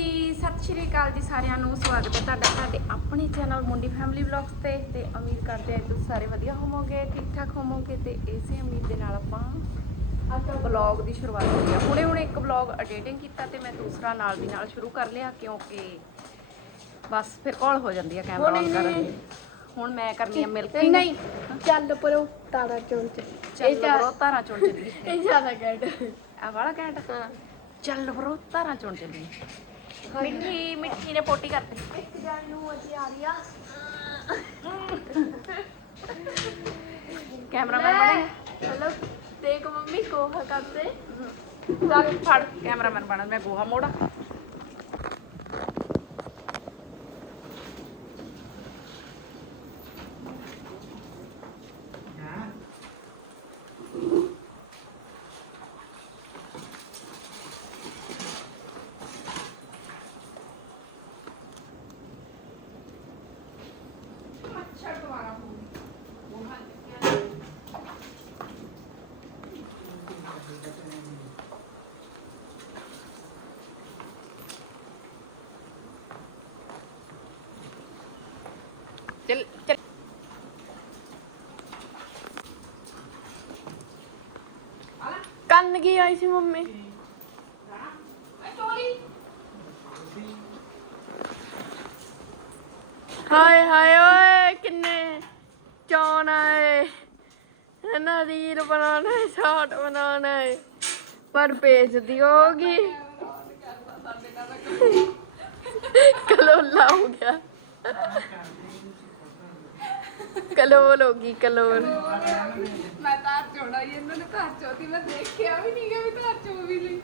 ਜੀ ਸਤਿ ਸ਼੍ਰੀ ਅਕਾਲ ਜੀ ਸਾਰਿਆਂ ਨੂੰ। ਸਵਾਗਤ ਹੈ ਤੁਹਾਡਾ ਸਾਡੇ ਆਪਣੇ ਚੈਨਲ ਮੁੰਡੀ ਫੈਮਿਲੀ ਵਲੌਗਸ ਤੇ ਤੇ ਉਮੀਦ ਕਰਦੇ ਹਾਂ ਤੁਸੀਂ ਸਾਰੇ ਵਧੀਆ ਹੋਵੋਗੇ ਠੀਕ ਠਾਕ ਹੋਵੋਗੇ ਤੇ ਇਸੇ ਉਮੀਦ ਦੇ ਨਾਲ ਆਪਾਂ ਵਲੌਗ ਦੀ ਸ਼ੁਰੂਆਤ ਆ। ਹੁਣੇ ਹੁਣੇ ਇੱਕ ਵਲੌਗ ਐਡੀਟਿੰਗ ਕੀਤਾ ਤੇ ਮੈਂ ਦੂਸਰਾ ਨਾਲ ਦੀ ਨਾਲ ਸ਼ੁਰੂ ਕਰ ਲਿਆ ਕਿਉਂਕਿ ਬਸ ਫਿਰ ਕਾਲ ਹੋ ਜਾਂਦੀ ਹੈ ਕੈਮਰਾ ਔਨ ਕਰਨ ਦੀ। ਹੁਣ ਮੈਂ ਕਰਨੀ ਆ ਮਿਲਕਿੰਗ ਨਹੀਂ ਚੱਲ ਪਰੋ ਤਾਰਾ ਚੌਂਚ ਚੱਲ ਬਰੋ ਤਾਰਾਂ ਚੁਣ ਚੱਲੀਏ ਇਹ ਜ਼ਿਆਦਾ ਕਹਿ ਆ ਵਾਲਾ ਘੈਂਟ? ਹਾਂ। ਚੱਲ ਬਰੋ ਤਾਰਾਂ ਚੁਣ ਚੱਲੀਏ ਮਿੱਠੀ ਮਿੱਠੀ ਨੇ ਪੋਟੀ ਕਰਤੀ। ਇੱਕ ਜਾਨ ਨੂੰ ਅਜੇ ਆ ਰਹੀ ਆ ਕੈਮਰਾਮੈਨ ਬਣੇ। ਚਲੋ ਦੇਖ ਮੰਮੀ ਕੋਹਾ ਕਰਦੇ। ਫੜ ਕੈਮਰਾਮੈਨ ਬਣ ਮੈਂ ਗੋਹਾ ਮੋੜਾ ਚੱਲ ਚੱਲ ਕੰਨ ਕੀ ਆਈ ਸੀ ਮੰਮੀ ਹਾਏ ਹਾਏ ਓਏ ਕਿੰਨੇ ਚੌਣ ਆਏ ਇਹਨਾਂ ਰੀਲ ਬਣਾਉਣਾ ਸ਼ਾਰਟ ਬਣਾਉਣਾ ਹੈ ਪਰ ਬੇਇੱਜ਼ਤੀ ਹੋਗੀ ਕਲੋਲਾ ਹੋ ਗਿਆ ਕਲੋਲ ਹੋ ਗਈ ਕਲੋਲ। ਮੈਂ ਤਾਂ ਚੋੜਾ ਹੀ ਇਹਨਾਂ ਨੇ ਘਰ ਚੋਤੀ ਮੈਂ ਦੇਖਿਆ ਵੀ ਨਹੀਂ ਕਿ ਵੀ ਘਰ ਚੋ ਵੀ ਲਈ।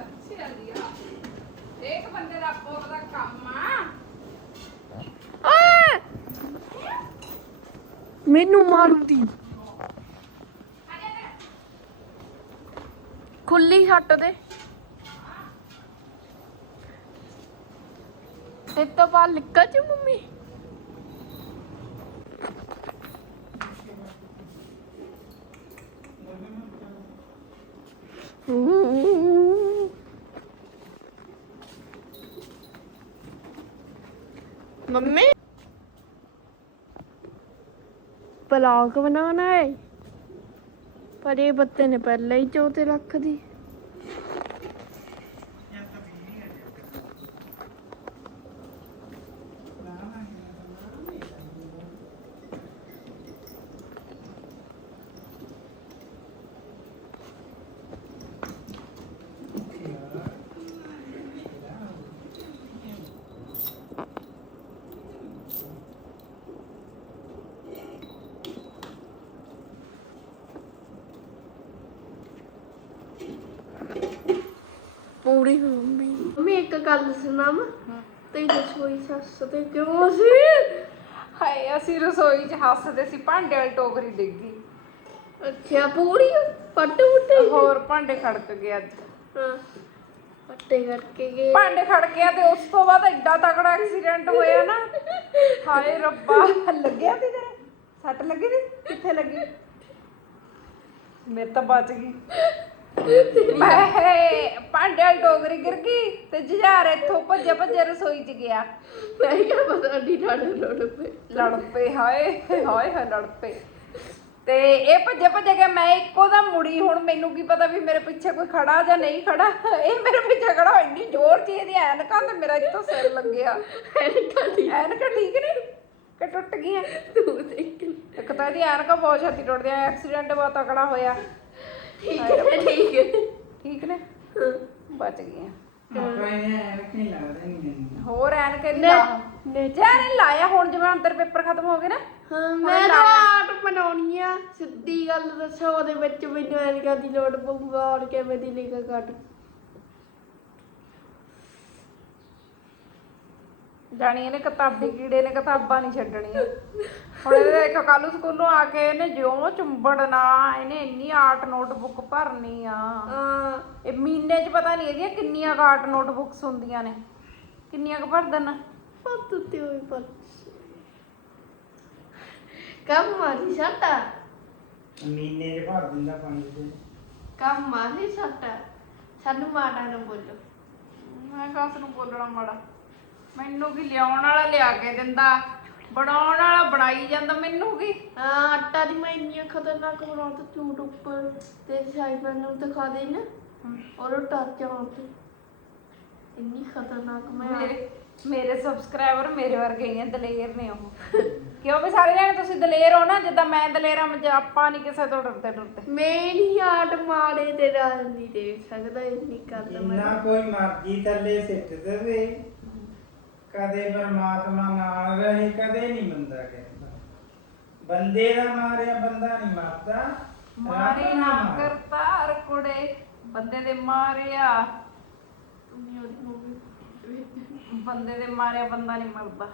ਅੱਛਾ ਜੀ ਇੱਕ ਬੰਦੇ ਦਾ ਬਹੁਤ ਦਾ ਕੰਮ ਆ। ਓਏ! ਮੈਨੂੰ ਮਾਰੂਦੀ। ਖੁੱਲੀ ਛੱਟ ਦੇ। ਤੇ ਤਾਂ ਬਾਹਰ ਲਿਕਾ ਚ ਮੰਮੀ। ਮੰਮੀ, ਪਲਾਕ ਬਣਾਉਣਾ ਹੈ। ਪਰ ਇਹ ਬੱਤੇ ਨੇ ਪਹਿਲਾਂ ਹੀ ਚੌਥੇ ਲੱਖ ਦੀ ਪੂਰੀ ਮੰਮੀ ਗੱਲ ਸੁਣਾਵਾਂ ਤੇ ਰਸੋਈ ਸੱਸ ਤੇ ਕਿਉਂ ਸੀ ਹਾਏ ਅਸੀਂ ਰਸੋਈ 'ਚ ਹੱਸਦੇ ਸੀ ਭਾਂਡੇ ਵਾਲੀ ਟੋਕਰੀ ਡਿੱਗੀ ਅੱਛਾ ਪੂਰੀ? ਫੱਟ ਫੁੱਟੇ ਹੋਰ ਭਾਂਡੇ ਖੜਕ ਗਏ ਅੱਜ। ਹਾਂ ਫੱਟੇ ਕਰਕੇ ਗਏ। ਭਾਂਡੇ ਖੜ ਗਿਆ ਤੇ ਉਸ ਤੋਂ ਬਾਅਦ ਐਡਾ ਤਕੜਾ ਐਕਸੀਡੈਂਟ ਹੋਇਆ ਨਾ। ਹਾਏ ਰੱਬਾ ਲੱਗਿਆ ਤੇ ਤੇਰੇ? ਸੱਟ ਲੱਗੀ ਸੀ? ਕਿੱਥੇ ਲੱਗੀ? ਮੇਰੇ ਤਾਂ ਬਚ ਗਈ। ਮੈਂ ਭਾਂਡੇ ਵਾਲੀ ਟੋਕਰੀ ਗਿਰ ਗਈ ਤੇ ਜੁਝਾਰ ਇੱਥੋਂ ਭੱਜੇ ਭੱਜੇ ਰਸੋਈ 'ਚ ਗਿਆ। ਮੈਂ ਕਿਹਾ ਪਤਾ ਨਹੀਂ ਲੜ ਲੜ ਪਏ। ਲੜ ਪਏ ਹਾਏ ਹਾਏ ਹਾਏ ਲੜ ਪਏ। ਤੇ ਇਹ ਭੱਜੇ ਭੱਜੇ ਗਿਆ ਮੈਂ ਇੱਕੋ ਦਾ ਮੁੜੀ ਹੁਣ ਮੈਨੂੰ ਕੀ ਪਤਾ ਵੀ ਮੇਰੇ ਪਿੱਛੇ ਕੋਈ ਖੜਾ ਜਾਂ ਨਹੀਂ ਖੜਾ। ਇਹ ਮੇਰੇ ਪਿੱਛੇ ਖੜਾ ਹੋਇਆ ਇੰਨੀ ਜ਼ੋਰ ਚ ਇਹਦੀ ਐਨਕਾਂ ਤੇ ਮੇਰਾ ਇੱਥੋਂ ਸਿਰ ਲੱਗਿਆ। ਐਨਕਾਂ ਐਨਕਾਂ ਠੀਕ ਨੇ? ਕਿ ਟੁੱਟ ਗਈਆਂ? ਤੂੰ ਦੇਖ। ਇੱਕ ਤਾਂ ਇਹਦੀ ਐਨਕਾਂ ਬਹੁਤ ਛੇਤੀ ਟੁੱਟਦੀਆਂ ਐਕਸੀਡੈਂਟ ਬਹੁਤ ਤਕੜਾ ਹੋਇਆ। ਠੀਕ ਹੈ ਠੀਕ ਹੈ। ਠੀਕ ਨੇ? ਹਾਂ। ਬਚ ਗਈਆਂ ਹੋਰ ਐਨਕ ਦੀ ਨੇ ਲਾ ਨੇ। ਯਾਰ ਇਹ ਲਾਇਆ ਹੁਣ ਜਿਵੇਂ ਅੰਦਰ ਪੇਪਰ ਖਤਮ ਹੋ ਗਏ ਨਾ ਹਾਂ ਮੈਂ ਤਾਂ ਆਰਟ ਬਣਾਉਣੀ ਆ। ਸਿੱਧੀ ਗੱਲ ਦੱਸੋ ਉਹਦੇ ਵਿੱਚ ਮੈਨੂੰ ਐਨਕਾਂ ਦੀ ਲੋੜ ਪਊਗਾ ਔਰ ਕਿਵੇਂ ਦੀ ਲਿਖਾ ਕੱਟ ਜਾਣੀ ਇਹਨੇ ਕਿਤਾਬੀ ਕੀੜੇ ਨੇ ਕਿਤਾਬਾਂ ਨਹੀਂ ਛੱਡਣੀਆਂ। ਹੁਣ ਇਹਦੇ ਦੇਖੋ ਕੱਲ ਨੂੰ ਸਕੂਲੋਂ ਆ ਕੇ ਇਹਨੇ ਜਿਉਂ ਚੁੰਬੜਨਾ ਇਹਨੇ ਇੰਨੀ ਆਰਟ ਨੋਟਬੁੱਕ ਭਰਨੀ ਆ। ਹਾਂ। ਇਹ ਮਹੀਨੇ 'ਚ ਪਤਾ ਨਹੀਂ ਇਹਦੀਆਂ ਕਿੰਨੀਆਂ ਆਰਟ ਨੋਟਬੁੱਕਸ ਹੁੰਦੀਆਂ ਨੇ। ਕਿੰਨੀਆਂ ਕੁ ਭਰ ਦੇਣਾ? ਪੱਤ ਤੇ ਹੋਈ ਪਰ ਕੰਮ ਮਾਰੀ ਸਾਡਾ ਮਹੀਨੇ ਚ ਭਰ ਦਿੰਦਾ ਪਾਣੀ ਤੇ ਕੰਮ ਮਾਨੇ ਸਾਡਾ ਸਾਨੂੰ ਮਾੜਾ ਨਾ ਬੋਲੋ। ਮੈਂ ਕਾਸ ਨੂੰ ਬੋਲਣਾ ਮਾੜਾ। ਮੈਨੂੰ ਕੀ ਲਿਆਉਣ ਵਾਲਾ ਲਿਆ ਕੇ ਦਿੰਦਾ? ਬਣਾਉਣ ਵਾਲਾ ਬਣਾਈ ਜਾਂਦਾ ਮੈਨੂੰ ਕੀ? ਹਾਂ ਆਟਾ ਦੀ ਮੈਂ ਇੰਨੀਆਂ ਖਤਰਨਾਕ ਬਣਾਉਂਦਾ ਝੂਠ ਉੱਪਰ ਤੇ ਸਾਈਬਰ ਨੂੰ ਦਿਖਾ ਦੇ ਨਾ ਔਰ ਉਹ ਟੱਚ ਆਉਂ ਤੇ। ਇੰਨੀ ਖਤਰਨਾਕ ਮੈਂ ਮੇਰੇ ਮੇਰੇ ਸਬਸਕ੍ਰਾਈਬਰ ਮੇਰੇ ਵਰਗੇ ਹੀ ਆ ਦਲੇਰ ਨੇ ਉਹ। ਕਿਉਂ ਵੀ ਸਾਰੇ ਜਣੇ ਤੁਸੀਂ ਦਲੇਰ ਹੋ ਨਾ ਜਿੱਦਾਂ ਮੈਂ ਦਲੇਰ ਆ ਮੈਂ ਆਪਾਂ ਨਹੀਂ ਕਿਸੇ ਤੋਂ ਡਰਦੇ ਡਰਦੇ। ਮੈਂ ਨਹੀਂ ਆਟ ਮਾਰੇ ਤੇ ਰਾਜ ਨਹੀਂ ਦੇ ਸਕਦਾ ਇੰਨੀ ਗੱਲ ਮੈਂ। ਜਿੰਨਾ ਕੋਈ ਮਰਜ਼ੀ ਥੱਲੇ ਸਿੱਟ ਦੇਵੇ। ਕਦੇ ਪਰਮਾਤਮਾ ਨਾਲ ਰਹੇ ਕਦੇ ਨਹੀਂ ਬੰਦਾ ਕਹਿੰਦਾ। ਬੰਦੇ ਦਾ ਮਾਰਿਆ ਬੰਦਾ ਨਹੀਂ ਮਰਦਾ। ਮਾਰੇ ਨਾ। ਕਰਤਾਰ ਕੁੜੇ ਬੰਦੇ ਦੇ ਮਾਰਿਆ। ਬੰਦੇ ਦੇ ਮਾਰਿਆ ਬੰਦਾ ਨਹੀਂ ਮਰਦਾ।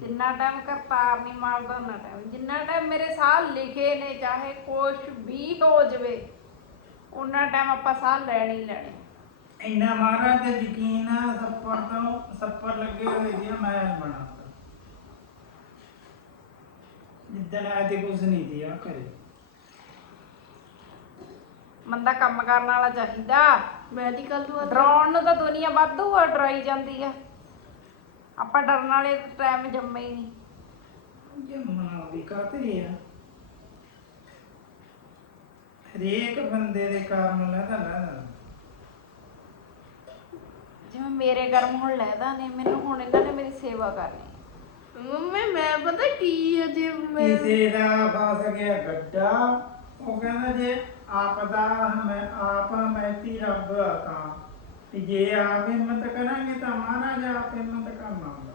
ਜਿੰਨਾ ਟਾਈਮ ਕਰਤਾਰ ਨਹੀਂ ਮਾਰਦਾ ਉਹਨਾਂ ਟਾਈਮ ਜਿੰਨਾ ਟਾਈਮ ਮੇਰੇ ਸਾਹ ਲਿਖੇ ਨੇ ਚਾਹੇ ਕੁਛ ਵੀ ਹੋ ਜਵੇ ਉਹਨਾਂ ਟਾਈਮ ਆਪਾਂ ਸਾਹ ਲੈਣੇ ਲੈਣੇ। ਇੰਨਾ ਮਾਰਾ ਤੇ ਯਕੀਨ ਆ ਸੱਪਰ ਤੋਂ ਸੱਪਰ ਲੱਗੇ ਹੋਏ ਦੀ ਮੈਂ ਬਣਾਤਾ ਜਿੱਦਣ ਆਏ ਤੇ ਕੁਝ ਨਹੀਂ ਦਿਆ ਕਰੇ ਬੰਦਾ ਕੰਮ ਕਰਨ ਵਾਲਾ ਚਾਹੀਦਾ। ਮੈਡੀਕਲ ਤੋਂ ਡਰਾਉਣ ਨੂੰ ਤਾਂ ਦੁਨੀਆ ਵਾਧੂ ਆ ਡਰਾਈ ਜਾਂਦੀ ਆ। ਆਪਾਂ ਡਰਨ ਵਾਲੇ ਟਾਈਮ ਜੰਮੇ ਹੀ ਨਹੀਂ। ਜੰਮਣਾ ਵੀ ਕਾਤੇ ਆ। ਹਰੇਕ ਬੰਦੇ ਦੇ ਕਰਮ ਲੈਦਾ ਲੈਦਾ ਜਿਵੇਂ ਮੇਰੇ ਕਰਮ ਹੁਣ ਲੈਦਾ ਨੇ ਮੈਨੂੰ ਹੁਣ ਇਹਨਾਂ ਨੇ ਮੇਰੀ ਸੇਵਾ ਕਰਨੀ। ਮੰਮੀ ਮੈਂ ਪਤਾ ਕੀ ਹੈ ਜੇ ਮੈਂ ਕਿਸੇ ਦਾ ਫਸ ਗਿਆ ਗੱਡਾ ਉਹ ਕਹਿੰਦਾ ਜੇ ਆਪ ਦਾ ਮੈਂ ਆਪ ਮੈਤੀ ਰੱਬ ਆ ਤਾਂ। ਤੇ ਜੇ ਆਪ ਹਿੰਮਤ ਕਰਾਂਗੇ ਤਾਂ ਮਹਾਰਾਜ ਆਪ ਹਿੰਮਤ ਕਰਨਾ ਹੁੰਦਾ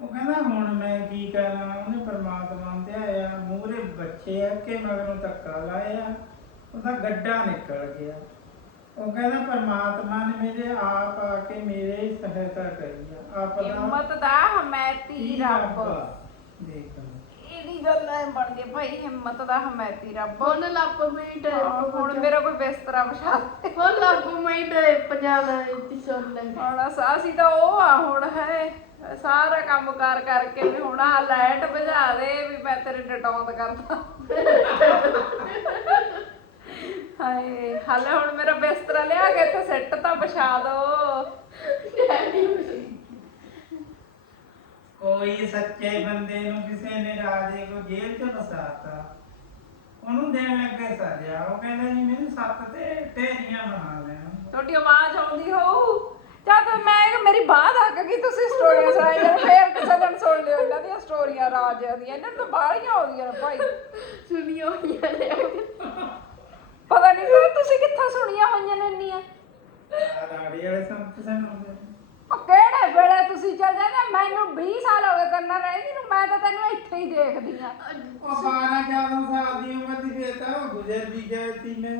ਉਹ ਕਹਿੰਦਾ ਹੁਣ ਮੈਂ ਕੀ ਕਰਨਾ ਉਹਨੇ ਪਰਮਾਤਮਾ ਤੇ ਆਇਆ ਮੂਹਰੇ ਬੱਚੇ ਆ ਕਿ ਮਗਰੋਂ ਧੱਕਾ ਲਾਇਆ। ਉਹਦਾ ਗੱਡਾ ਨਿਕਲ ਗਿਆ। ਉਹ ਕਹਿੰਦਾ ਪਰਮਾਤਮਾ ਨੇ ਮੇਰੇ ਆਪ ਆ ਕੇ ਮੇਰੇ ਸਹਾਇਤਾ ਕਰੀ ਆ। ਆਪ ਦਾ ਹਿੰਮਤ ਦਾ ਹਮੈਤੀ ਰੱਬ। ਦੇਖ। ਇਹਦੀ ਗੱਲ ਐ ਬਣ ਗਈ ਭਾਈ ਹਿੰਮਤ ਦਾ ਹਮੈਤੀ ਰੱਬ। ਹੁਣ ਲੱਪ ਮਿੰਟ ਹੁਣ ਮੇਰਾ ਕੋਈ ਬਿਸਤਰਾ ਵਿਛਾ ਦੇ। ਹੁਣ ਲੱਪ ਮਿੰਟ ਪੰਜਾਲਾ ਇੱਥੇ ਸੁਣ ਲੈ। ਹੁਣ ਸਾਸੀ ਤਾਂ ਉਹ ਆ ਹੁਣ ਹੈ ਸਾਰਾ ਕੰਮ ਕਾਰ ਕਰਕੇ ਵੀ ਹੁਣ ਆ ਲਾਈਟ ਬੁਝਾ ਦੇ ਵੀ ਮੈਂ ਤੇਰੇ ਡਟੌਂਦ ਕਰਦਾ। ਹਾਏ ਹਾਲੇ ਹੁਣ ਮੇਰਾ ਬਿਸਤਰਾ ਲਿਆ ਕੇ ਤੇ ਸੈੱਟ ਤਾਂ ਵਿਛਾ ਦੋ। ਕੋਈ ਸੱਚੇ ਬੰਦੇ ਨੂੰ ਕਿਸੇ ਨੇ ਰਾਜੇ ਕੋ ਜੇਲ੍ਹ ਚ ਫਸਾਤਾ। ਉਹਨੂੰ ਦੇਣ ਲੱਗੇ ਸਜ਼ਾ ਉਹ ਕਹਿੰਦਾ ਜੀ ਮੈਨੂੰ ਸੱਤ ਤੇ ਢੇਰੀਆਂ ਬਣਾ ਲੈਣ। ਤੁਹਾਡੀ ਆਵਾਜ਼ ਆਉਂਦੀ ਹੋਊ। ਜਦ ਮੈਂ ਕਿਹਾ ਮੇਰੀ ਬਾਹ ਲੱਗ ਗਈ ਤੁਸੀਂ ਸਟੋਰੀਆਂ ਸੁਣਾਈਆਂ ਫੇਰ ਕਿਸੇ ਦਿਨ ਸੁਣ ਲਿਓ ਇਹਨਾਂ ਦੀਆਂ ਸਟੋਰੀਆਂ ਰਾਜਿਆਂ ਦੀਆਂ। ਇਹਨਾਂ ਨੂੰ ਤਾਂ ਬਾਹਲੀਆਂ ਆਉਂਦੀਆਂ ਨੇ ਭਾਈ। ਸੁਣੀਓ ਹੋਈਆਂ ਨੇ ਪਤਾ ਨਹੀਂ ਕਿ ਤੁਸੀਂ ਕਿੱਥੋਂ ਨੇ ਇੰਨੀਆਂ? ਆ ਰਾੜੀ ਵਾਲੇ ਸੰਤ ਸਾਨੂੰ ਉਹ ਕਿਹੜੇ ਵੇਲੇ ਤੁਸੀਂ ਚੱਲ ਜਾਂਦੇ? ਮੈਨੂੰ 20 ਸਾਲ ਹੋ ਗਏ ਤੇਰੇ ਰਹਿੰਦੀ ਨੂੰ ਮੈਂ ਤਾਂ ਤੈਨੂੰ ਇੱਥੇ ਹੀ ਦੇਖਦੀ ਆ ਉਹ 12 14 ਸਾਲ ਦੀ ਉਮਰ ਦੀ ਫੇਰ ਤਾਂ ਉਹ ਗੁਜ਼ਰ ਵੀ ਸੀ ਮੈਂ।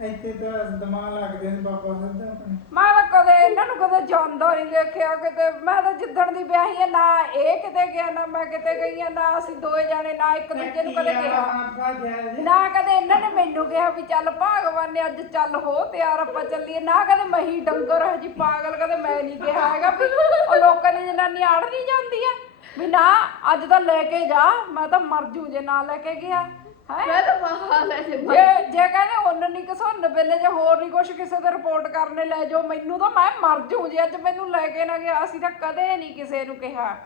ਇੱਥੇ ਤਾਂ ਦਿਮਾਗ ਲੱਗਦੇ ਨੇ ਪਾਪਾ ਸਿੱਧਾ ਆਪਣੇ। ਮੈਂ ਤਾਂ ਕਦੇ ਇਹਨਾਂ ਨੂੰ ਕਦੇ ਜਾਂਦਾ ਨਹੀਂ ਦੇਖਿਆ ਕਿਤੇ ਮੈਂ ਤਾਂ ਜਿੱਦਣ ਦੀ ਵਿਆਹੀ ਆ ਨਾ ਇਹ ਕਿਤੇ ਗਿਆ ਨਾ ਮੈਂ ਕਿਤੇ ਗਈ ਆ ਨਾ ਅਸੀਂ ਦੋਏ ਜਾਣੇ ਨਾ ਇੱਕ ਦੂਜੇ ਨੂੰ ਕਦੇ ਕਿਹਾ। ਆਪਾ ਜਾਇਜ਼ ਨਾ। ਕਦੇ ਇਹਨਾਂ ਨੇ ਮੈਨੂੰ ਕਿਹਾ ਵੀ ਚੱਲ ਭਾਗਵਾਨ ਨੇ ਅੱਜ ਚੱਲ ਹੋ ਤਿਆਰ ਆਪਾਂ ਚੱਲੀਏ। ਨਾ ਕਦੇ ਮਹੀ ਡੰਗਰ ਹੈ ਜੀ ਪਾਗਲ ਕਦੇ ਮੈਂ ਨਹੀਂ ਕਿਹਾ ਹੈਗਾ ਵੀ ਉਹ ਲੋਕਾਂ ਦੀ ਜਨਾਨੀ ਅੜ ਨਹੀਂ ਜਾਂਦੀ ਆ। ਵੀ ਨਾ ਅੱਜ ਤਾਂ ਲੈ ਕੇ ਜਾ ਮੈਂ ਤਾਂ ਮਰ ਜੂ ਜੇ ਨਾ ਲੈ ਕੇ ਗਿਆ। ਮੈਂ ਤਾਂ ਬਾਹਰ ਲੈ ਜੇ ਜੇ ਜੇ ਕਹਿੰਦੇ ਉਹਨਾਂ ਨਹੀਂ ਕਿਸੋਂ ਵੇਲੇ ਜੇ ਹੋਰ ਨਹੀਂ ਕੁਛ ਕਿਸੇ ਤੇ ਰਿਪੋਰਟ ਕਰਨੇ ਲੈ ਜਾਓ ਮੈਨੂੰ ਤਾਂ ਮੈਂ ਮਰ ਜੂ ਜੇ ਅੱਜ ਮੈਨੂੰ ਲੈ ਕੇ ਨਾ ਗਿਆ। ਅਸੀਂ ਤਾਂ ਕਦੇ ਨਹੀਂ ਕਿਸੇ ਨੂੰ ਕਿਹਾ।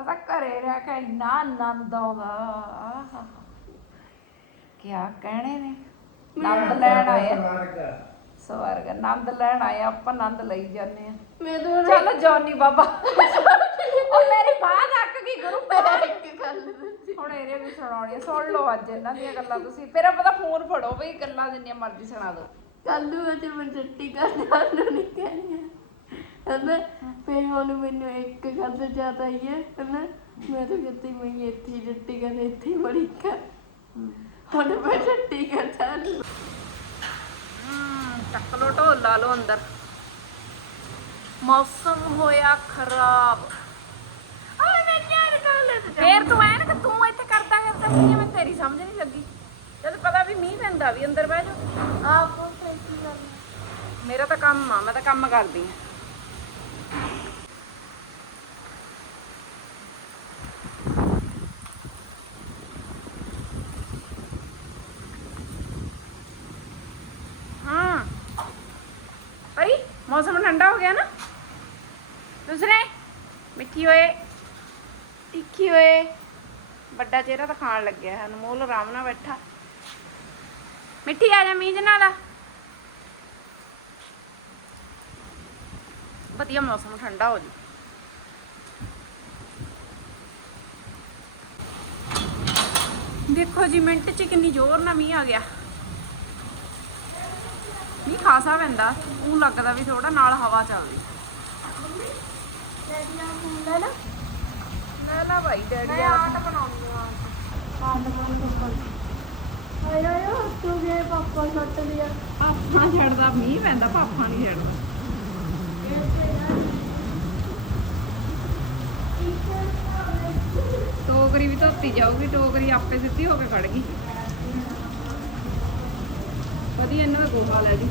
ਅਸਾਂ ਘਰੇ ਰਹਿ ਕੇ ਇੰਨਾ ਆਨੰਦ ਆਉਂਦਾ। ਆਹਾ। ਕਿਆ ਕਹਿਣੇ ਨੇ। ਆਨੰਦ ਲੈਣ ਆਏ ਆ। ਸਵਰਗ। ਆਨੰਦ ਲੈਣ ਆਏ ਆ, ਆਪਾਂ ਆਨੰਦ ਲਈ ਜਾਂਦੇ ਆ। ਮੈਂ ਤਾਂ ਚੱਲ ਜੌਨੀ ਬਾਬਾ। ਉਹ ਮੇਰੀ ਬਾਹ ਲੱਗ ਗਈ ਗੁਰੂ ਇੱਕ ਗੱਲ ਹੁਣ ਇਹਨੇ ਵੀ ਸੁਣਾਉਣੀ ਆ, ਸੁਣ ਲਓ ਅੱਜ ਇਹਨਾਂ ਦੀਆਂ ਗੱਲਾਂ ਤੁਸੀਂ। ਫਿਰ ਆਪਾਂ ਤਾਂ ਫੋਨ ਫੜੋ ਬਈ ਗੱਲਾਂ ਜਿੰਨੀਆਂ ਮਰਜ਼ੀ ਸੁਣਾ ਦਿਓ। ਕੱਲ ਨੂੰ ਅਜੇ ਮੈਂ ਛੁੱਟੀ ਕਰਨਾ ਨੂੰ ਨਹੀਂ ਕਹਿਣੀ ਹਨਾ? ਫਿਰ ਹੁਣ ਮੈਨੂੰ ਇੱਕ ਗੱਲ ਜ਼ਿਆਦਾ ਹੀ ਹੈ ਹਨਾ? ਮੈਂ ਤਾਂ ਕਿਤੇ ਮੈਂ ਇੱਥੇ ਹੀ ਛੁੱਟੀ ਕਰਨ ਇੱਥੇ ਹੀ ਮੜੀ ਕਰ ਹੁਣ ਮੈਂ ਛੁੱਟੀ ਕਰਦਾ ਹਮ, ਚੱਕ ਲੋ ਢੋਲਾ ਲੋ ਅੰਦਰ। ਮੌਸਮ ਹੋਇਆ ਖਰਾਬ। ਫੇਰ ਤੂੰ ਇੱਥੇ ਕਹਿੰਦੀ ਮੈਂ ਤੇਰੀ ਸਮਝ ਨਹੀਂ ਲੱਗੀ। ਜਦ ਪਤਾ ਵੀ ਮੀਂਹ ਪੈਂਦਾ ਵੀ, ਅੰਦਰ ਬਹਿ ਜਾ। ਆਪ ਉਹ ਫਿਰ ਕੀ ਗੱਲ ਮੇਰਾ ਤਾਂ ਕੰਮ ਆ, ਮੈਂ ਤਾਂ ਕੰਮ ਕਰਦੀ ਆ। ਮੌਸਮ ਠੰਡਾ ਹੋ ਗਿਆ ਨਾ? ਦੂਸਰੇ, ਮਿੱਠੀ ਹੋਏ, ਤਿੱਖੀ ਹੋਏ। ਵੱਡਾ ਚਿਹਰਾ ਤਾਂ ਖਾਣ ਲੱਗਿਆ ਹੈ। ਅਨਮੋਲ ਆਰਾਮ ਨਾਲ ਬੈਠਾ। ਮਿੱਠੀ ਆ ਜਾ ਮੀਂਹ ਨਾਲ। ਵਧੀਆ ਮੌਸਮ, ਠੰਡਾ ਹੋ ਜੂ। ਦੇਖੋ ਜੀ, ਮਿੰਟ ਚ ਕਿੰਨੀ ਜ਼ੋਰ ਨਾਲ ਮੀਂਹ ਆ ਗਿਆ। ਮੀਂਹ ਖਾਸਾ ਪੈਂਦਾ। ਉਹ ਲੱਗਦਾ ਵੀ ਥੋੜਾ ਨਾਲ ਹਵਾ ਚੱਲਦੀ ਲੈ ਨਾ। ਲੈ ਲਾ ਭਾਈ ਡੈਡੀ ਮੈਂ ਆਟ ਬਣਾਉਂਦੀ ਹਾਂ ਆਟ। ਬਣਾਉਂਦੀ ਹਾਏ ਹਾਏ ਤੂੰ ਗਏ ਪਾਪਾ ਸੱਟ ਲਿਆ। ਪਾਪਾ ਛੱਡਦਾ ਮੀਂਹ ਪੈਂਦਾ ਪਾਪਾ ਨਹੀਂ ਛੱਡਦਾ। ਟੋਕਰੀ ਵੀ ਧੋਤੀ ਜਾਊਗੀ ਟੋਕਰੀ ਆਪੇ ਸਿੱਧੀ ਹੋ ਕੇ ਖੜ ਗਈ। ਵਧੀਆ ਇਹਨਾਂ ਦਾ ਗੋਹਾ ਲੈ ਜੀ